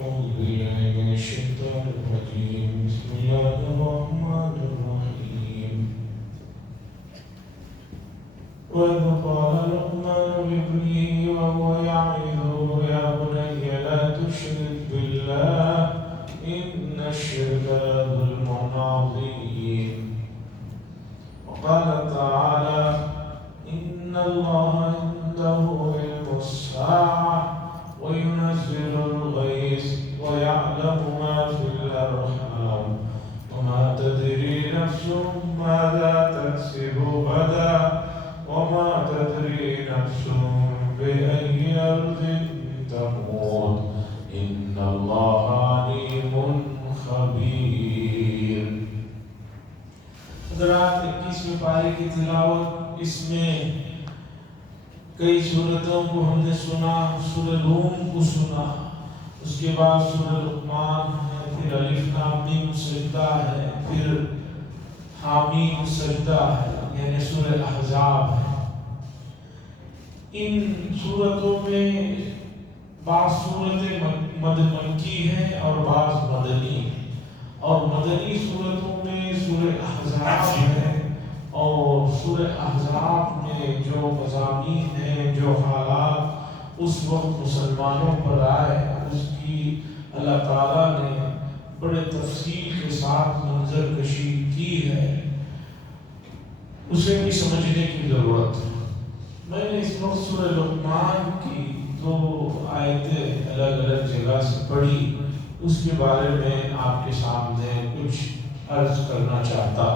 أعوذ بالله من الشيطان الرجيم بسم الله الرحمن الرحيم وإذ قال لقمان لابنه وهو يعظه يا بني لا تشرك بالله إن الشرك لظلم عظيم وقال تعالى إن الله عنده علم الساعة وينزل الغيث ويعلم ما في الأرحام وما تدري نفس ماذا تكسب غدا وما تدري نفس بأي أرض تموت إن الله عليم خبير. حضرات 21ویں پارے کی تلاوت، اس میں کئی سورتوں کو ہم نے سنا، سورہ روم کو سنا، اس کے بعد سورہ لقمان ہے، پھر الف لام میم سجدہ ہے، پھر حامیم سجدہ ہے، یعنی سورہ احزاب ہے. ان سورتوں میں بعض سورتیں مکی ہیں اور بعض مدنی ہیں، اور مدنی سورتوں میں سورہ احزاب ہے، اور سورہ احزاب میں جو مضامین ہیں، جو حالات اس وقت مسلمانوں پر آئے، اس کی اللہ تعالیٰ نے بڑے تفصیل کے ساتھ منظر کشی کی ہے، اسے بھی سمجھنے کی ضرورت ہے. میں نے اس وقت سورہ لقمان کی 2 آیتیں الگ الگ جگہ سے پڑھی، اس کے بارے میں آپ کے سامنے کچھ عرض کرنا چاہتا.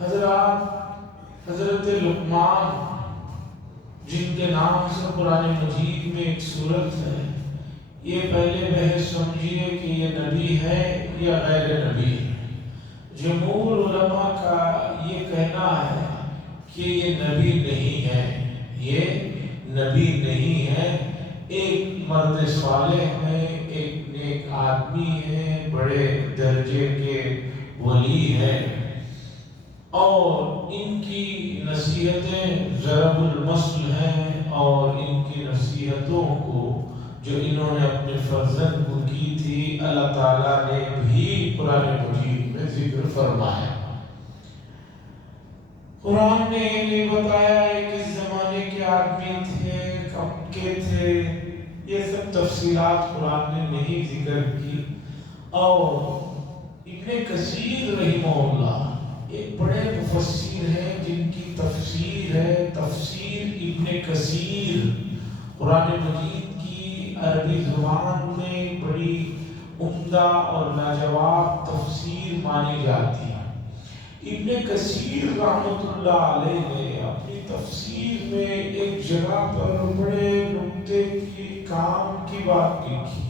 حضرت لقمان جن کے نام سے قرآن مجید میں ایک سورت ہے، یہ پہلے بحث سمجھیے کہ یہ نبی ہے یا غیر نبی ہے. جمہور علماء کا یہ کہنا ہے کہ یہ نبی نہیں ہے، یہ نبی نہیں ہے، ایک مرد صالح ہے، ایک نیک آدمی ہے، بڑے درجے کے ولی ہے، اور ان کی نصیحتیں ضرب المثل ہیں، اور ان کی نصیحتوں کو جو انہوں نے اپنے فرزند کو کی تھی اللہ تعالیٰ نے بھی قرآن مجید میں ذکر فرمایا. قرآن نے یہ نہیں بتایا ہے کس زمانے کے آدمی تھے، کب کے تھے، یہ سب تفصیلات قرآن نے نہیں ذکر کی. اور ابن کثیر رحمہ اللہ ایک بڑے مفسر ہیں جن کی تفسیر ہے تفسیر ابن کثیر، قرآن مجید کی عربی زبان میں بڑی عمدہ اور لاجواب تفسیر مانی جاتی ہے. ابن کثیر رحمۃ اللہ علیہ نے اپنی تفسیر میں ایک جگہ پر بڑے نکتے کی کام کی بات لکھی.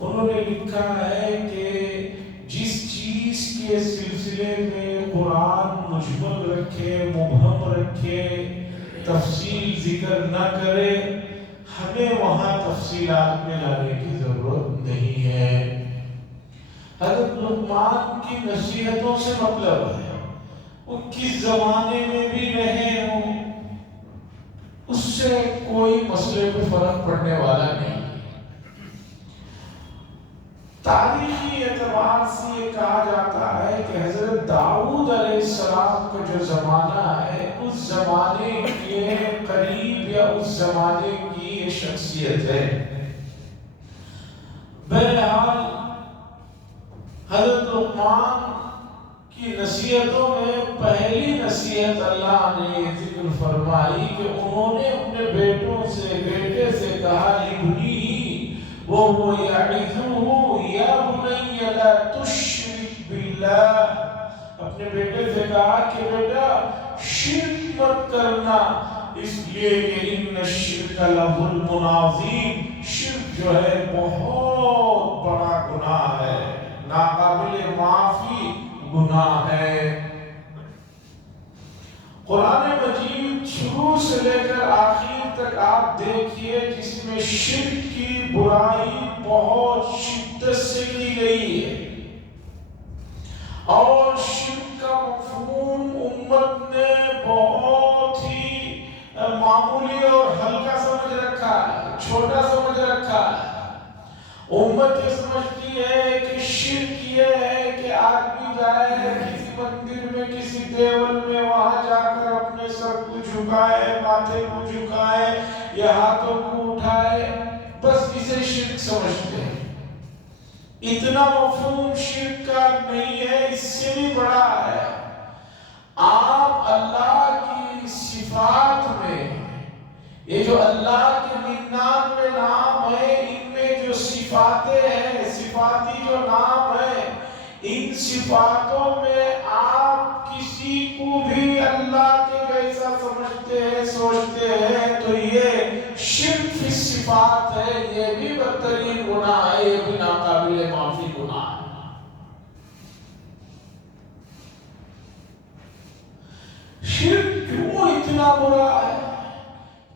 انہوں نے لکھا ہے کہ جس چیز کے سلسلے میں قرآن مجمل رکھے، مبہم رکھے، تفصیل ذکر نہ کرے، ہمیں وہاں تفصیلات میں لانے کی ضرورت نہیں ہے. حضرت لقمان کی نصیحتوں سے مطلب ہے وہ کس زمانے میں بھی رہے ہوں، اس سے کوئی مسئلے پہ فرق پڑنے والا نہیں. تاریخی اعتبار سے یہ کہا جاتا ہے کہ حضرت داؤد علیہ السلام کا جو زمانہ ہے اس زمانے کے قریب یا اس زمانے کی یہ شخصیت ہے. بہرحال حضرت لقمان کی نصیحتوں میں پہلی نصیحت اللہ نے ذکر فرمائی کہ انہوں نے اپنے بیٹے سے کہا لابنی وہو یعظہ یا بنی لا تشرک باللہ، اپنے بیٹے سے کہا کہ بیٹا شرک مت کرنا، اس لیے کہ ان الشرک لظلم عظیم، شرک جو ہے بہت بڑا گناہ ہے، ناقابل معافی گناہ ہے. قرآن مجید شروع سے لے کر آخر تک آپ دیکھیے جس میں شرک کی برائی بہت شدت سے کی گئی ہے، اور شرک کا مفہوم امت نے بہت ہی معمولی اور ہلکا سمجھ رکھا ہے، چھوٹا سمجھ رکھا ہے. امت یہ سمجھتی ہے کہ شرک یہ ہے کہ آدمی جائے کسی مندر میں کسی دیول میں وہاں جا کر اپنے سر کو جھکائے ماتھے کو جھکائے یا ہاتھوں کو اٹھائے، بس اسے شرک سمجھتے ہیں۔ اتنا مفہوم شرک کا نہیں ہے، اس سے بھی بڑا ہے۔ آپ اللہ کی صفات میں، یہ جو اللہ کے 99 نام ہیں، ان میں جو صفاتیں ہیں، صفاتی جو نام ہیں، ان صفاتوں میں آپ کسی کو بھی اللہ کے جیسا سمجھتے ہیں، سوچتے ہیں، تو یہ شرک فی الصفات ہے، یہ بھی بدترین گناہ ہے، یہ بھی ناقابل معافی گناہ ہے۔ شرک کیوں اتنا برا ہے؟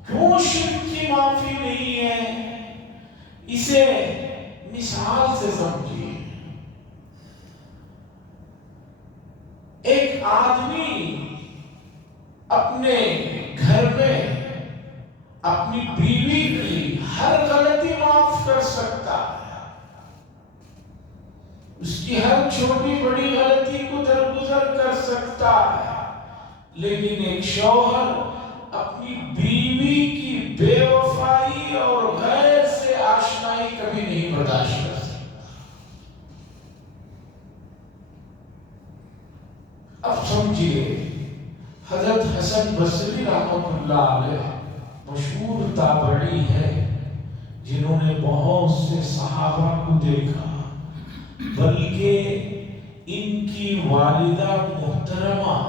کیوں شرک کی معافی نہیں ہے؟ اسے مثال سے سمجھیے۔ ایک آدمی اپنے گھر میں اپنی بیوی کی ہر غلطی معاف کر سکتا ہے، اس کی ہر چھوٹی بڑی غلطی کو درگزر کر سکتا ہے، لیکن ایک شوہر اپنی بیوی کی بے وفائی اور غیر سے آشنائی کبھی نہیں برداشت کر سکتا۔ اب سمجھیے، حضرت حسن بصری رحمۃ اللہ علیہ مشہور تابعی ہے، جنہوں نے بہت سے صحابہ کو دیکھا، بلکہ ان کی والدہ محترمہ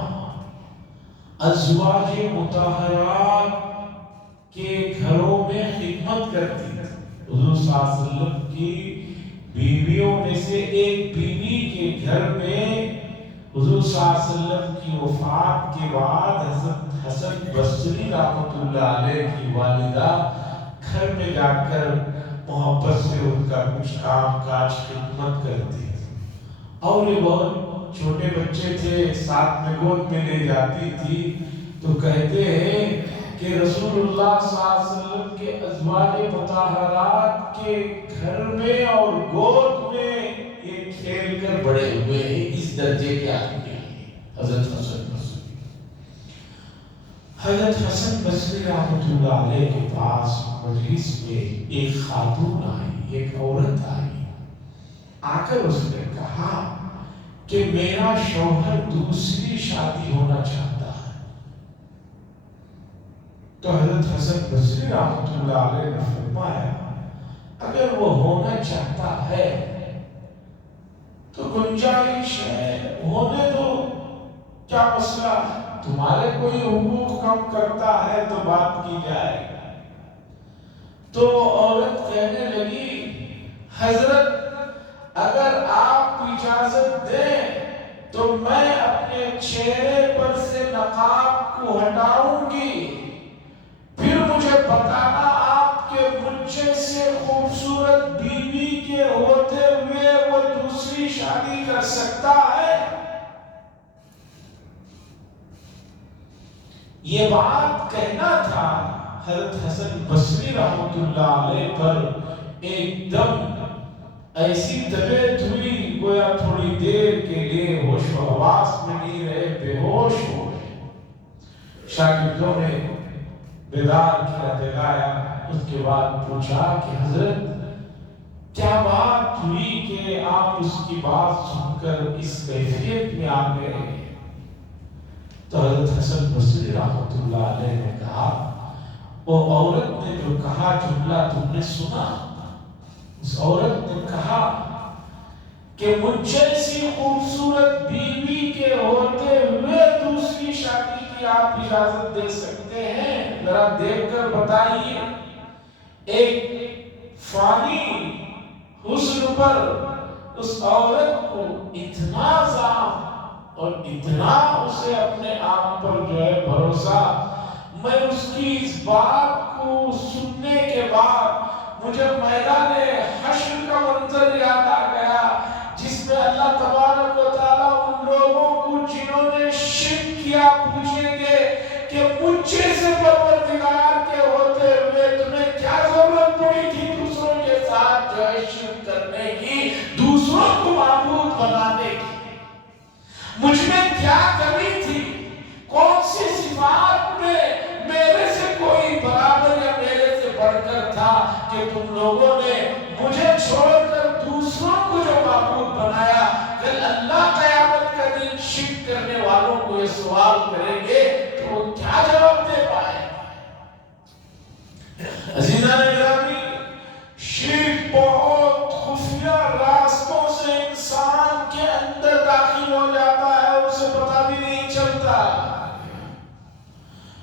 ازواج مطہرات کے گھروں میں خدمت کرتی تھی۔ حضور صلی اللہ علیہ وسلم کی بیویوں میں سے ایک بیوی کے گھر میں حضور صلی اللہ علیہ وسلم کی وفات کے بعد حضرت حسن بصری رحمۃ اللہ علیہ کی والدہ گھر میں جا کر محبت سے ان کا کچھ کام کاج خدمت کرتی، اور یہ بہت چھوٹے بچے تھے، ساتھ میں گود میں لے جاتی تھی، تو کہتے ہیں کہ رسول اللہ صلی اللہ علیہ وسلم کے ازواج مطہرات کے گھر میں اور گود میں یہ کھیل کر بڑے ہوئے ہیں، اس درجے کے آدمی ہیں حضرت حسن بصری۔ حضرت حسن بصری رحمۃ اللہ علیہ کے پاس مجلس میں ایک خاتون آئی، ایک عورت آئی، آ کر اس نے کہا کہ میرا شوہر دوسری شادی ہونا چاہتا ہے۔ تو حضرت حسن بصری رحمۃ اللہ علیہ نے فرمایا، اگر وہ ہونا چاہتا ہے تو گنجائش ہے، ہونے دو، کیا مسئلہ ہے؟ تمہارے کوئی حقوق کم کرتا ہے تو بات کی جائے گا۔ تو عورت کہنے لگی، حضرت اگر آپ اجازت دیں تو میں اپنے چہرے پر سے نقاب کو ہٹاؤں گی، پھر مجھے بتانا آپ کے مجھ سے خوبصورت بیوی کے ہوتے ہوئے وہ دوسری شادی کر سکتا ہے؟ یہ بات کہنا تھا، حضرت حسن بصری رحمۃ اللہ علیہ پر ایک دم ایسی طبیعت ہوئی، گویا تھوڑی دیر کے لیے ہوش و حواس میں نہیں رہے، بے ہوش ہو گئے۔ شاگردوں نے بیدار کیا، جگایا، اس کے بعد پوچھا کہ حضرت کیا بات ہوئی کہ آپ اس کی بات سن کر اس کیفیت میں آ گئے؟ تو حضرت حسن بصری رحمۃ اللہ علیہ نے کہا، وہ عورت نے جو کہا جملہ تم نے سنا، اس عورت نے کہا کہ مجھ جیسی خوبصورت بیوی کے ہوتے ہوئے دوسری شادی کی آپ اجازت دے سکتے ہیں؟ ذرا دیکھ کر بتائیے۔ ایک فانی حسن پر اس عورت کو اتنا زام اور اتنا اسے اپنے آپ پر جو ہے بھروسہ، میں اس کی اس بات کو سننے کے بعد مجھے میدان حشر کا منظر یاد آ گیا، جس میں اللہ تبارک و تعالیٰ ان لوگوں کو جنہوں نے شرک کیا پوچھیں گے کہ مجھے سے پروردگار کے ہوتے ہوئے تمہیں کیا ضرورت پڑی تھی دوسروں کے ساتھ جو ہے شرک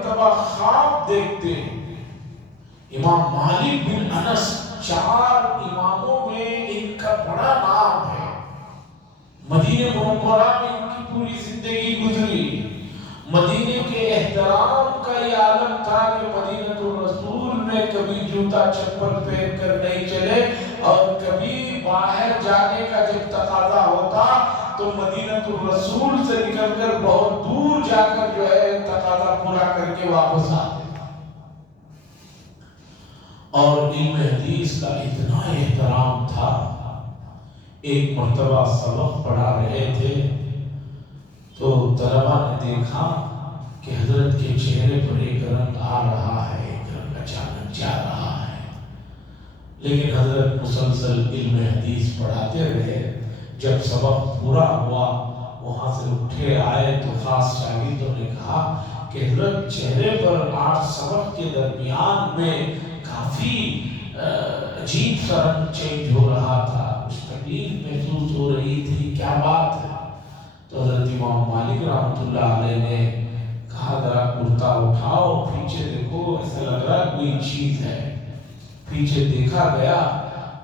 مرتبہ خواب دیکھتے ہیں۔ امام مالک بن انس 4 اماموں میں ان کا بڑا نام ہے۔ مدینہ منورہ میں ان کی پوری زندگی گزری۔ مدینے کے احترام کا یہ عالم تھا کہ مدینہ الرسول میں کبھی جوتا چپل پہن کر نہیں چلے، اور کبھی باہر جانے کا جب تقاضا ہوتا تو مدینہ الرسول سے نکل کر بہت دور جا کر جو ہے تقاضا پورا کر کے واپس آتے۔ اور علم حدیث کا اتنا احترام تھا، ایک مرتبہ سبق پڑھا رہے تھے تو طلبہ نے دیکھا کہ حضرت کے چہرے پر ایک رنگ آ رہا ہے، ایک رنگ اچانک جا رہا ہے، لیکن حضرت مسلسل علم حدیث پڑھاتے رہے۔ جب سبق پورا ہوا وہاں سے اٹھے آئے تو خاص شاگردوں نے کہا کہ حضرت چہرے پر آج سبق کے درمیان میں کافی عجیب سا رنگ چینج ہو رہا تھا، کچھ تکلیف محسوس ہو رہی تھی، کیا بات ہے؟ تو حضرت امام مالک رحمۃ اللہ علیہ نے کہا ذرا کرتا اٹھاؤ، پیچھے دیکھو، ایسا لگ رہا کوئی چیز ہے۔ پیچھے دیکھا گیا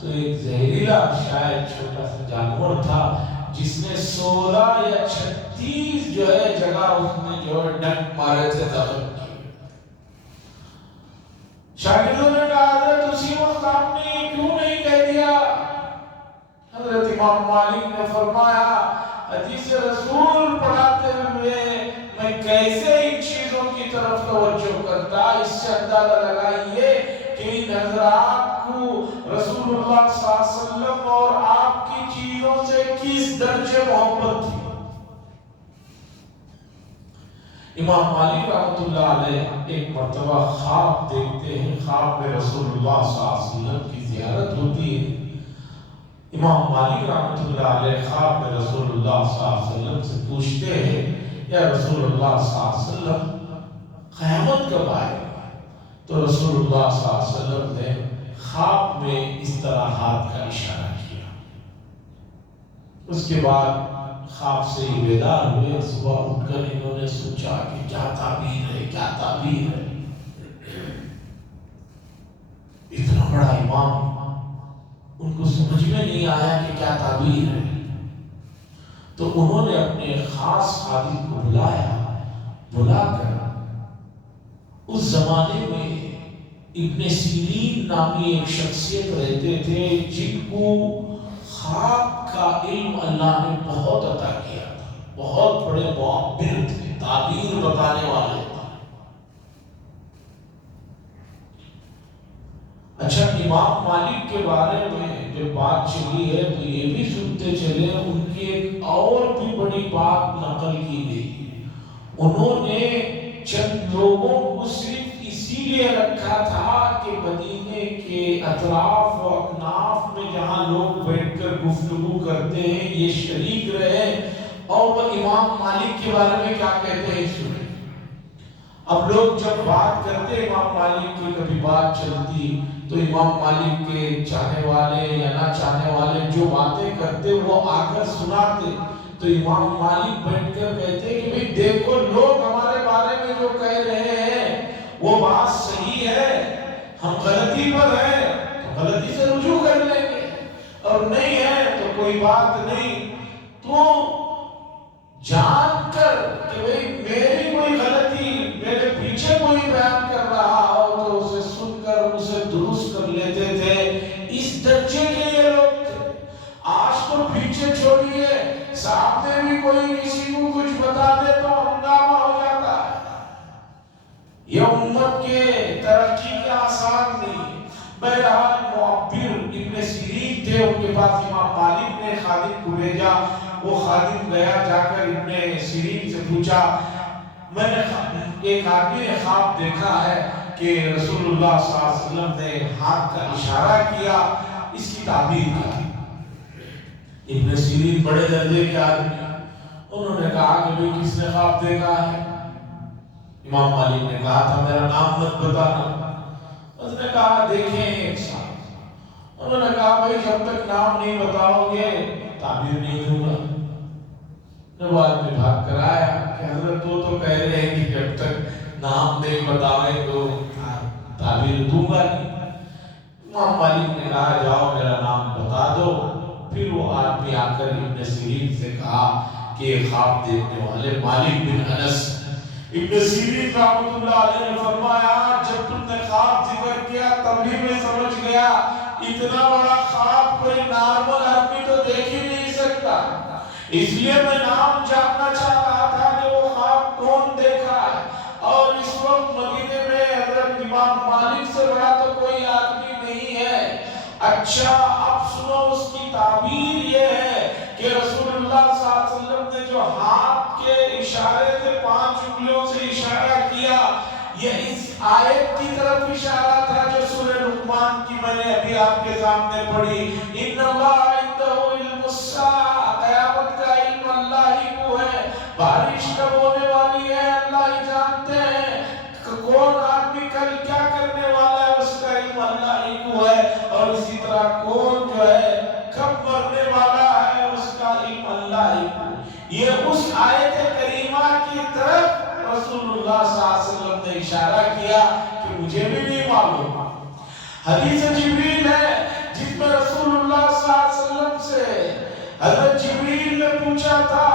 تو ایک زہریلا شاید چھوٹا سا جانور تھا جس نے 16 یا 36 جو ہے جگہ اس نے جو ہے ڈنک مارے تھے داخل کیے۔ شاگردوں نے کہا حضرت اسی وقت آپ نے کیوں نہیں کہہ دیا؟ حضرت امام مالک نے فرمایا حدیث رسول پڑھاتے ہوئے میں کیسے ان چیزوں کی طرف توجہ کرتا؟ اس سے اندازہ لگائیے کہ ان حضرات کو رسول اللہ صلی اللہ علیہ وسلم اور آپ کی چیزوں سے کس درجے محبت تھی۔ امام مالک رحمۃ اللہ علیہ ایک مرتبہ خواب دیکھتے ہیں، خواب میں رسول اللہ صلی اللہ علیہ وسلم کی زیارت ہوتی ہے۔ امام مالک رحمۃ اللہ علیہ خواب میں رسول اللہ صلی اللہ علیہ وسلم سے پوچھتے ہیں یا رسول اللہ صلی اللہ علیہ وسلم قیامت کب آئے گا؟ تو رسول اللہ صلی اللہ علیہ وسلم نے خواب میں اس طرح ہاتھ کا اشارہ کیا۔ اس کے بعد خواب سے ہی بیدار ہوئے، صبح اٹھ کر انہوں نے سوچا کہ کیا تعبیر ہے، کیا تعبیر ہے۔ اتنا بڑا امام، ان کو سمجھ میں نہیں آیا کہ کیا تعبیر ہے، تو انہوں نے اپنے خاص خادم کو بلا کر اس زمانے میں ابن سیرین نامی ایک شخصیت رہتے تھے جن کو خواب کا علم اللہ نے بہت عطا کیا تھا، بہت بڑے معبر تھے، تعبیر بتانے والے تھے۔ اچھا، امام مالک کے بارے میں جب بات چلی ہے تو یہ بھی سنتے چلے ان کی ایک اور بھی بڑی بات نقل کی گئی۔ انہوں نے چند لوگوں کو صرف اسی لیے رکھا تھا کہ مدینے کے اطراف و اکناف میں جہاں لوگ بیٹھ کر گفتگو کرتے ہیں یہ شریک رہے اور وہ امام مالک کے بارے میں کیا کہتے ہیں سنیں۔ اب لوگ جب بات کرتے امام مالک کی، کبھی بات چلتی تو امام مالک کے چاہنے والے یا نہ چاہنے والے جو باتیں کرتے وہ آ کر سناتے، تو امام مالک بیٹھ کر کہتے کہ بھئی دیکھو لوگ ہمارے بارے میں جو کہہ رہے ہیں وہ بات صحیح ہے، ہم غلطی پر ہیں تو غلطی سے رجوع کر لیں گے، اور نہیں ہے تو کوئی بات نہیں۔ تو جان کر کہ بھئی میری کوئی غلطی میرے پیچھے کوئی بیان کر رہا ہو تو اسے سن کر اسے درست کر لیتے تھے، اس درجے کے یہ لوگ تھے۔ آج تو پیچھے چھوڑیے، سامنے بھی کوئی کسی کو کچھ بتا دے تو ہنگامہ ہو جاتا ہے۔ یہ امت کے ترقی کے آسان نہیں۔ بہرحال معبر ابن سیرین تھے، ان کے پاس امام مالک نے خادم کو بھیجا، وہ خادم گیا، جا کر ابن سیرین سے پوچھا میں نے ایک آدمی نے خواب دیکھا ہے کہ رسول اللہ صلی اللہ علیہ وسلم نے ہاتھ کا اشارہ کیا، اس کی تعبیر کیا۔ ابن سیرین بڑے درجے کے آدمی، انہوں نے کہا کہ بھئی کس نے خواب دیکھا ہے؟ امام مالک نے کہا تھا میرا نام مت بتانا۔ اس نے کہا دیکھیں ایک ساتھ۔ انہوں نے کہا بھئی جب تک نام نہیں بتاؤ گے تعبیر نہیں دوں گا۔ جب آدمی بھاگ کر آیا کہ حضرت وہ تو کہہ رہے ہیں کہ جب تک نام نہیں بتائے تو تعبیر دوں گا نہیں۔ امام مالک نے کہا جاؤ میرا نام بتا دو۔ پھر وہ آدمی آ کر ابن سیرین سے کہا کہ یہ خواب دیکھنے والے مالک بن انس۔ ابن سیرین رحمۃ اللہ علیہ نے فرمایا جب تم نے خواب ذکر کیا تبھی میں سمجھ گیا اتنا بڑا خواب کوئی نارمل آدمی تو دیکھ ہی نہیں سکتا، اس لیے میں نام جاننا چاہ رہا تھا کہ وہ خواب کون دیکھا ہے۔ اور اس وقت مدینے میں حضرت امام مالک سے بڑا تو کوئی آدمی نہیں ہے۔ اچھا اب سنو اس کی تعبیر یہ ہے کہ رسول اللہ صلی اللہ علیہ وسلم نے جو ہاتھ کے اشارے سے 5 انگلیوں سے اشارہ کیا یہ اس آیت کی طرف اشارہ تھا جو سورہ لقمان کی میں نے ابھی آپ کے سامنے پڑھی، ان اللہ عنده علم الساعہ، قیامت کا علم اللہ ہی کو ہے، بارش کب ہونے والی ہے اللہ ہی جانتے ہیں، کون آدمی کل کیا کرنے والا ہے اس کا علم اللہ ہی کو ہے، اور اسی طرح کون جو ہے کب مرنے والا ہے اس کا علم اللہ ہی کو۔ یہ اس آیت کریمہ کی طرف رسول اللہ صلی اللہ علیہ وسلم نے اشارہ کیا کہ مجھے بھی نہیں معلوم۔ حدیث جبریل ہے جس میں رسول اللہ صلی اللہ علیہ وسلم سے حضرت جبریل نے پوچھا تھا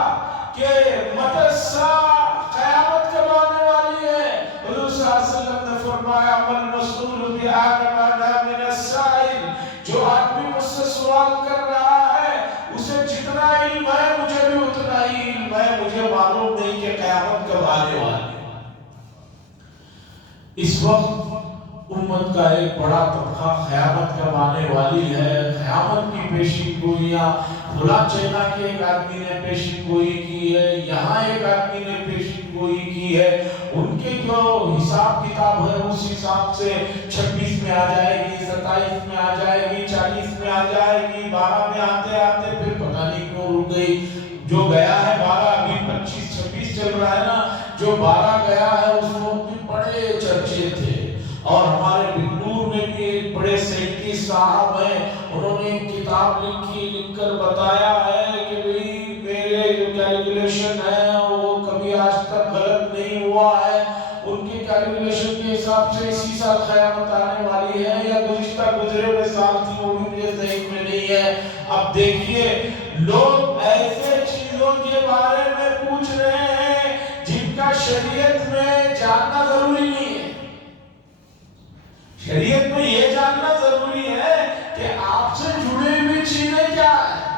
کہ متی الساعہ، قیامت کب آنے والی ہے؟ حضور صلی اللہ علیہ وسلم نے فرمایا من مسئول بِأَعْلَمَ مِنَ السَّائِلِ، جو آدمی مجھ سے سوال کر رہا ہے اسے جتنا علم ہے مجھے بھی اتنا ہی علم ہے، مجھے معلوم نہیں کہ قیامت کب آنے والی ہے۔ اس وقت امت کا ایک بڑا طبقہ قیامت کب آنے والی ہے، قیامت کی پیشین گوئیاں فلاں چینا کے ایک آدمی نے پیشین گوئی کی ہے، یہاں ایک آدمی نے پیشین گوئی کی ہے، ان کے جو حساب کتاب ہے اس حساب سے 26 میں آ جائے گی، 27 میں آ جائے گی، 40 میں آ جائے گی، 12 میں آتے آتے پھر پتہ نہیں کیوں رک گئی، جو گیا ہے 12 ابھی 25 26 چل رہا ہے نا، جو 12 گیا ہے اس وقت بھی بڑے چرچے تھے۔ اور ہمارے بنور میں بھی ایک بڑے سیدی صاحب ہیں، انہوں نے ایک کتاب لکھی، لکھ کر بتایا ہے کہ بھئی میرے جو کیلکولیشن ہے وہ کبھی آج تک غلط نہیں ہوا ہے، ان کے کیلکولیشن کے حساب سے اسی سال قیامت آنے والی ہے یا گزشتہ گزرے ہوئے سال تھی وہ بھی مجھے ذہن میں نہیں ہے۔ اب دیکھیے لوگ ایسے چیزوں کے بارے میں پوچھ رہے ہیں جن کا شریعت میں جاننا ضروری نہیں ہے۔ شریعت میں یہ جاننا ضروری ہے کہ آپ سے جڑے ہوئی چیزیں کیا ہیں۔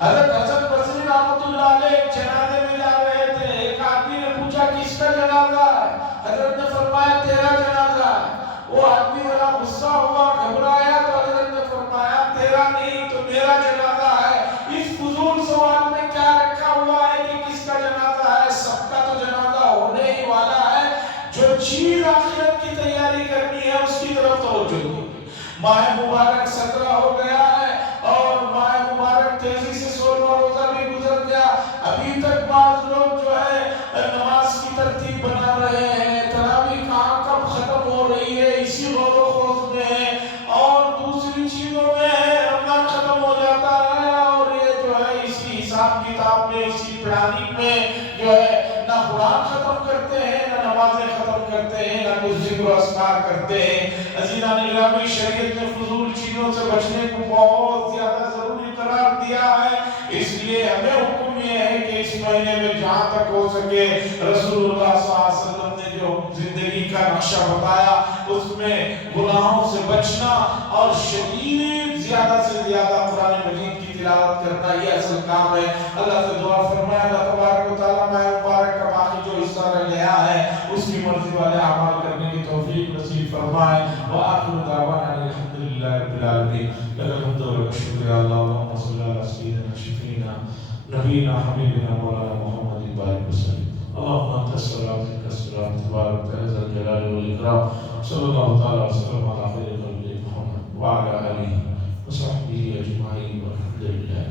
حضرت حسن بصری رحمۃ اللہ علیہ ایک جنازے میں جا رہے تھے، ایک آدمی نے پوچھا کس کا جنازہ ہے؟ حضرت نے فرمایا تیرا جنازہ ہے۔ وہ آدمی ذرا غصہ ہوا، گھبرایا، تو حضرت نے فرمایا تیرا نہیں تو میرا جنازہ ہے۔ اس فضول سوال میں کیا رکھا ہوا ہے کہ کس کا جنازہ ہے؟ سب کا تو جنازہ ہونے ہی والا ہے۔ جو چیز آخرت کی تیاری کرنی ہے اس کی طرف توجہ دو۔ ماہ مبارک 17 ہو گیا ہے اور ماہ مبارک تیزی سے 16واں روزہ بھی گزر گیا، ابھی تک بعض لوگ جو ہے نماز کی ترتیب بنا رہے ہیں، تراویح کہاں کب ختم ہو رہی ہے اسی غور و خوض میں ہے، اور دوسری چیزوں میں ہے رمضان ختم ہو جاتا ہے اور یہ جو ہے اسی حساب کتاب میں، اسی پلاننگ میں جو ہے نہ قرآن ختم کرتے ہیں، نہ نمازیں ختم کرتے ہیں، نہ کچھ ذکر و اذکار کرتے ہیں۔ عزیزان گرامی، شریعت نے فضول چیزوں سے بچنے کو بہت زیادہ ضروری قرار دیا ہے، اس لیے ہمیں حکم یہ ہے کہ اس مہینے میں جہاں تک ہو سکے رسول اللہ صلی اللہ علیہ وسلم نے جو زندگی کا نقشہ بتایا اس میں گناہوں سے بچنا اور شدید زیادہ سے زیادہ قرآن مجید کی تلاوت کرنا یہ اصل کام ہے۔ اللہ سے دعا فرمائے اللہ تبارک و تعالیٰ ماہ مبارک کا باقی جو حصہ رہ گیا ہے اس کی مرضی والے اعمال کرنے کی توفیق نصیب فرمائے۔ وآخر دعوانا الحمدللہ رب العالمین، لک الحمد و لک الشکر یا اللہ، اللہم صلی اللہ علیہ سیدنا شفیعنا نبینا حبیبنا مولانا محمد بارک وسلم، اللہم انت السلام منک السلام تبارک یا ذا الجلال والاکرام، صلی اللہ تعالی وسلم علی خیر خلق محمد وعلی آلہ وصحبہ اجمعین والحمدللہ۔